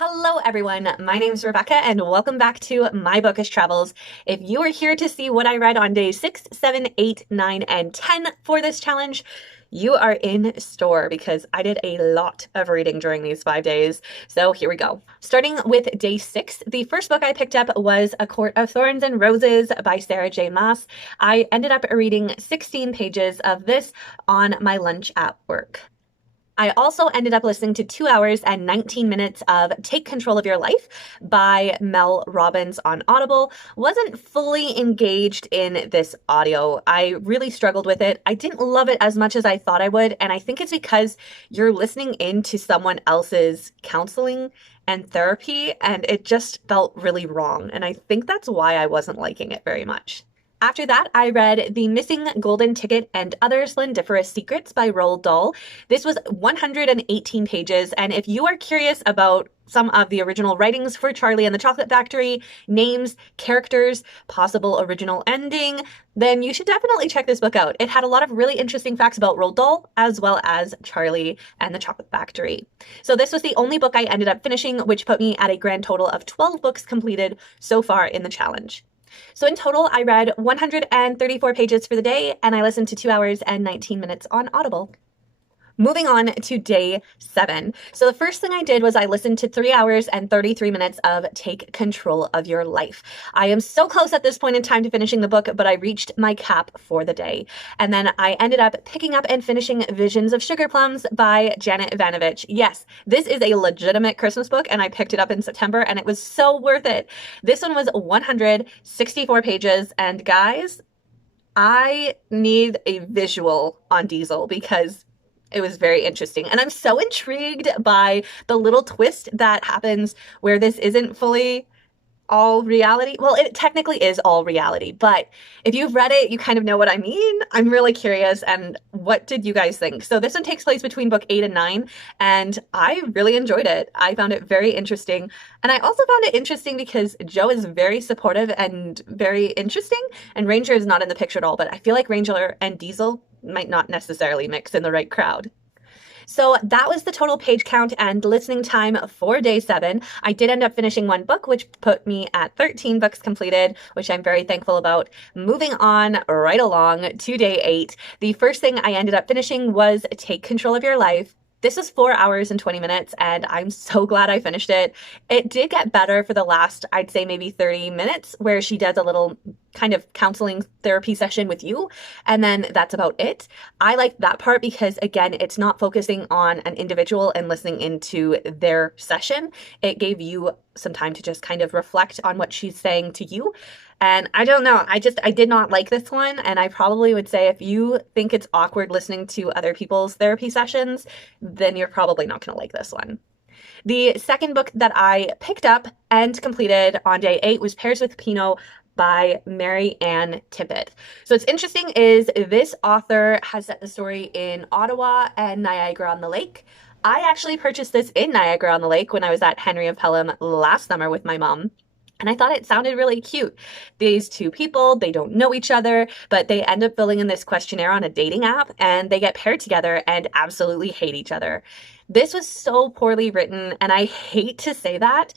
Hello, everyone. My name is Rebecca, and welcome back to My Bookish Travels. If you are here to see what I read on days 6, 7, 8, 9, and 10 for this challenge, you are in store because I did a lot of reading during these 5 days. So here we go. Starting with day 6, the first book I picked up was A Court of Thorns and Roses by Sarah J. Maas. I ended up reading 16 pages of this on my lunch at work. I also ended up listening to 2 hours and 19 minutes of Take Control of Your Life by Mel Robbins on Audible. Wasn't fully engaged in this audio. I really struggled with it. I didn't love it as much as I thought I would, and I think it's because you're listening into someone else's counseling and therapy, and it just felt really wrong. And I think that's why I wasn't liking it very much. After that, I read The Missing Golden Ticket and Other Splendiferous Secrets by Roald Dahl. This was 118 pages, and if you are curious about some of the original writings for Charlie and the Chocolate Factory, names, characters, possible original ending, then you should definitely check this book out. It had a lot of really interesting facts about Roald Dahl, as well as Charlie and the Chocolate Factory. So this was the only book I ended up finishing, which put me at a grand total of 12 books completed so far in the challenge. So in total, I read 134 pages for the day, and I listened to 2 hours and 19 minutes on Audible. Moving on to day 7. So the first thing I did was I listened to 3 hours and 33 minutes of Take Control of Your Life. I am so close at this point in time to finishing the book, but I reached my cap for the day. And then I ended up picking up and finishing Visions of Sugar Plums by Janet Ivanovich. Yes, this is a legitimate Christmas book, and I picked it up in September, and it was so worth it. This one was 164 pages, and guys, I need a visual on Diesel because it was very interesting. And I'm so intrigued by the little twist that happens where this isn't fully all reality. Well, it technically is all reality, but if you've read it, you kind of know what I mean. I'm really curious. And what did you guys think? So this one takes place between book 8 and 9, and I really enjoyed it. I found it very interesting. And I also found it interesting because Joe is very supportive and very interesting, and Ranger is not in the picture at all, but I feel like Ranger and Diesel might not necessarily mix in the right crowd. So that was the total page count and listening time for day 7. I did end up finishing one book, which put me at 13 books completed, which I'm very thankful about. Moving on right along to day 8. The first thing I ended up finishing was Take Control of Your Life. This was 4 hours and 20 minutes, and I'm so glad I finished it. It did get better for the last, I'd say maybe 30 minutes, where she does a little kind of counseling therapy session with you, and then that's about it. I like that part because, again, it's not focusing on an individual and listening into their session. It gave you some time to just kind of reflect on what she's saying to you. And I don't know, I did not like this one. And I probably would say if you think it's awkward listening to other people's therapy sessions, then you're probably not going to like this one. The second book that I picked up and completed on day 8 was Pears with Pinot by Mary Ann Tippett. So what's interesting is this author has set the story in Ottawa and Niagara-on-the-Lake. I actually purchased this in Niagara-on-the-Lake when I was at Henry of Pelham last summer with my mom. And I thought it sounded really cute. These two people, they don't know each other, but they end up filling in this questionnaire on a dating app, and they get paired together and absolutely hate each other. This was so poorly written, and I hate to say that.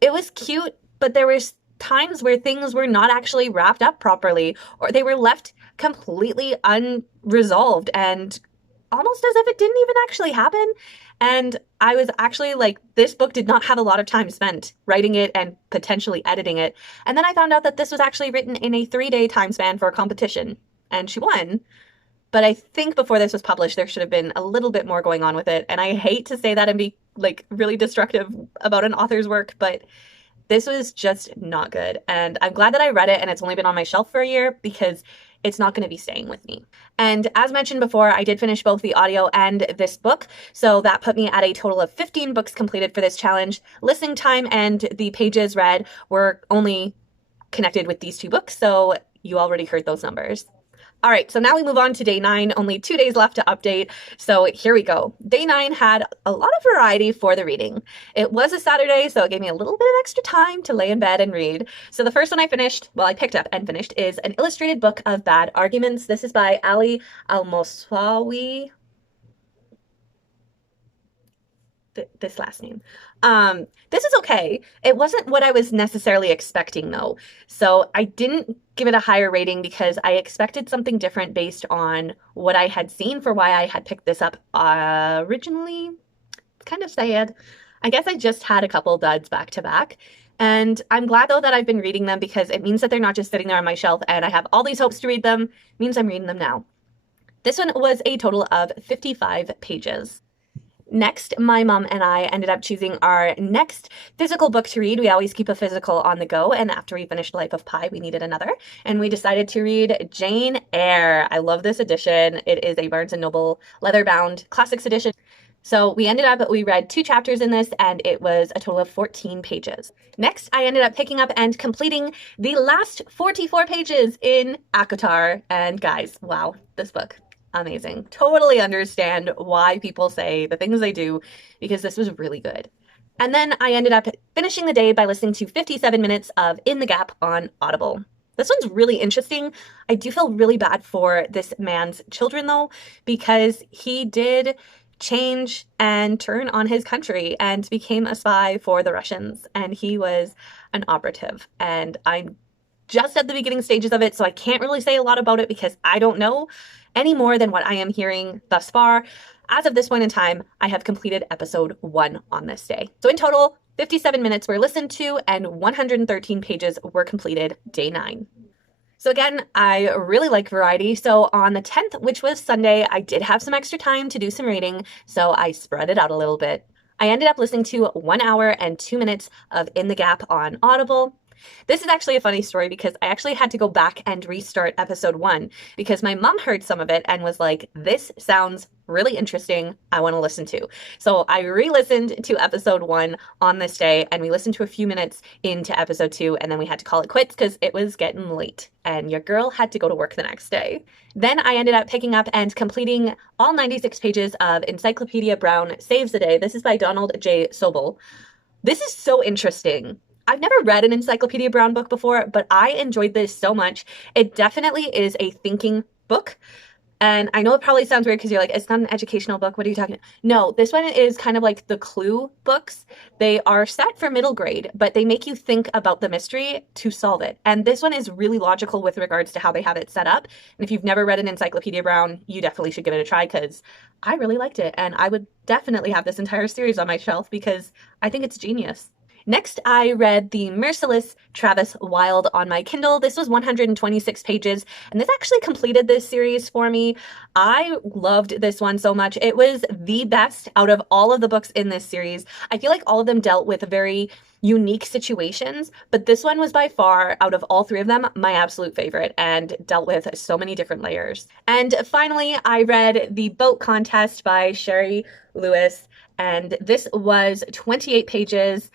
It was cute, but there was times where things were not actually wrapped up properly, or they were left completely unresolved and almost as if it didn't even actually happen. And I was actually like, this book did not have a lot of time spent writing it and potentially editing it. And then I found out that this was actually written in a 3-day time span for a competition, and she won. But I think before this was published, there should have been a little bit more going on with it. And I hate to say that and be like really destructive about an author's work, but this was just not good. And I'm glad that I read it and it's only been on my shelf for a year because it's not going to be staying with me. And as mentioned before, I did finish both the audio and this book. So that put me at a total of 15 books completed for this challenge. Listening time and the pages read were only connected with these 2 books. So you already heard those numbers. All right, so now we move on to day 9, only 2 days left to update. So here we go. Day 9 had a lot of variety for the reading. It was a Saturday, so it gave me a little bit of extra time to lay in bed and read. So the first one I picked up and finished is An Illustrated Book of Bad Arguments. This is by Ali Almossawi. this last name. This is okay. It wasn't what I was necessarily expecting though. So I didn't give it a higher rating because I expected something different based on what I had seen for why I had picked this up originally. It's kind of sad. I guess I just had a couple duds back to back. And I'm glad though that I've been reading them because it means that they're not just sitting there on my shelf and I have all these hopes to read them. It means I'm reading them now. This one was a total of 55 pages. Next, my mom and I ended up choosing our next physical book to read. We always keep a physical on the go, and after we finished Life of Pi, we needed another, and we decided to read Jane Eyre. I love this edition. It is a Barnes & Noble leather-bound classics edition. So we read 2 chapters in this, and it was a total of 14 pages. Next, I ended up picking up and completing the last 44 pages in ACOTAR, and guys, wow, this book. Amazing. Totally understand why people say the things they do because this was really good. And then I ended up finishing the day by listening to 57 minutes of In the Gap on Audible. This one's really interesting. I do feel really bad for this man's children though, because he did change and turn on his country and became a spy for the Russians. And he was an operative. And I'm just at the beginning stages of it, so I can't really say a lot about it because I don't know any more than what I am hearing thus far. As of this point in time, I have completed episode 1 on this day. So in total, 57 minutes were listened to and 113 pages were completed day 9. So again, I really like variety. So on the 10th, which was Sunday, I did have some extra time to do some reading, so I spread it out a little bit. I ended up listening to 1 hour and 2 minutes of In the Gap on Audible. This is actually a funny story because I actually had to go back and restart episode 1 because my mom heard some of it and was like, this sounds really interesting. I want to listen to. So I re-listened to episode 1 on this day and we listened to a few minutes into episode 2 and then we had to call it quits because it was getting late and your girl had to go to work the next day. Then I ended up picking up and completing all 96 pages of Encyclopedia Brown Saves the Day. This is by Donald J. Sobel. This is so interesting. I've never read an Encyclopedia Brown book before, but I enjoyed this so much. It definitely is a thinking book. And I know it probably sounds weird because you're like, it's not an educational book. What are you talking about? No, this one is kind of like the Clue books. They are set for middle grade, but they make you think about the mystery to solve it. And this one is really logical with regards to how they have it set up. And if you've never read an Encyclopedia Brown, you definitely should give it a try because I really liked it. And I would definitely have this entire series on my shelf because I think it's genius. Next, I read The Merciless Travis Wilde on my Kindle. This was 126 pages, and this actually completed this series for me. I loved this one so much. It was the best out of all of the books in this series. I feel like all of them dealt with very unique situations, but this one was by far, out of all 3 of them, my absolute favorite and dealt with so many different layers. And finally, I read The Boat Contest by Sherry Lewis, and this was 28 pages.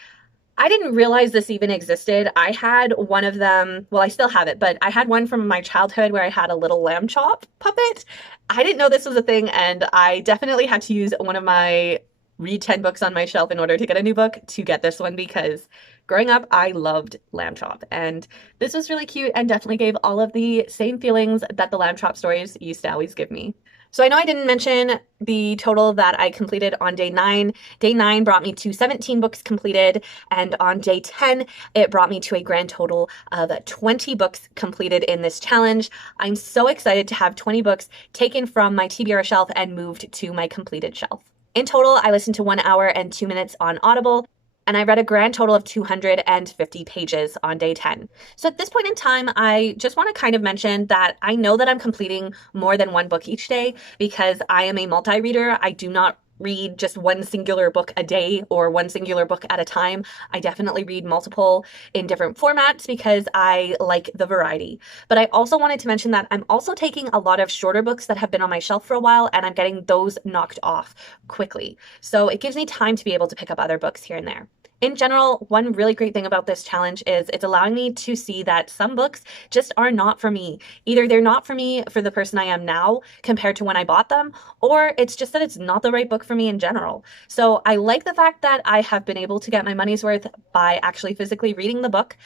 I didn't realize this even existed. I had one of them, well, I still have it, but I had one from my childhood where I had a little lamb chop puppet. I didn't know this was a thing, and I definitely had to use one of my read 10 books on my shelf in order to get a new book to get this one because growing up, I loved lamb chop, and this was really cute and definitely gave all of the same feelings that the lamb chop stories used to always give me. So I know I didn't mention the total that I completed on day 9. Day 9 brought me to 17 books completed, and on day 10, it brought me to a grand total of 20 books completed in this challenge. I'm so excited to have 20 books taken from my TBR shelf and moved to my completed shelf. In total, I listened to 1 hour and 2 minutes on Audible, and I read a grand total of 250 pages on day 10. So at this point in time, I just want to kind of mention that I know that I'm completing more than 1 book each day because I am a multi-reader. I do not read just one singular book a day or one singular book at a time. I definitely read multiple in different formats because I like the variety. But I also wanted to mention that I'm also taking a lot of shorter books that have been on my shelf for a while and I'm getting those knocked off quickly. So it gives me time to be able to pick up other books here and there. In general, one really great thing about this challenge is it's allowing me to see that some books just are not for me. Either they're not for me for the person I am now compared to when I bought them, or it's just that it's not the right book for me in general. So I like the fact that I have been able to get my money's worth by actually physically reading the book.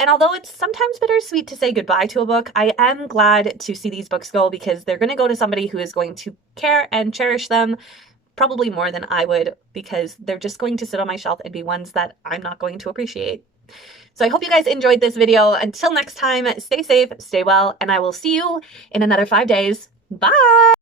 And although it's sometimes bittersweet to say goodbye to a book, I am glad to see these books go because they're going to go to somebody who is going to care and cherish them probably more than I would, because they're just going to sit on my shelf and be ones that I'm not going to appreciate. So I hope you guys enjoyed this video. Until next time, stay safe, stay well, and I will see you in another 5 days. Bye!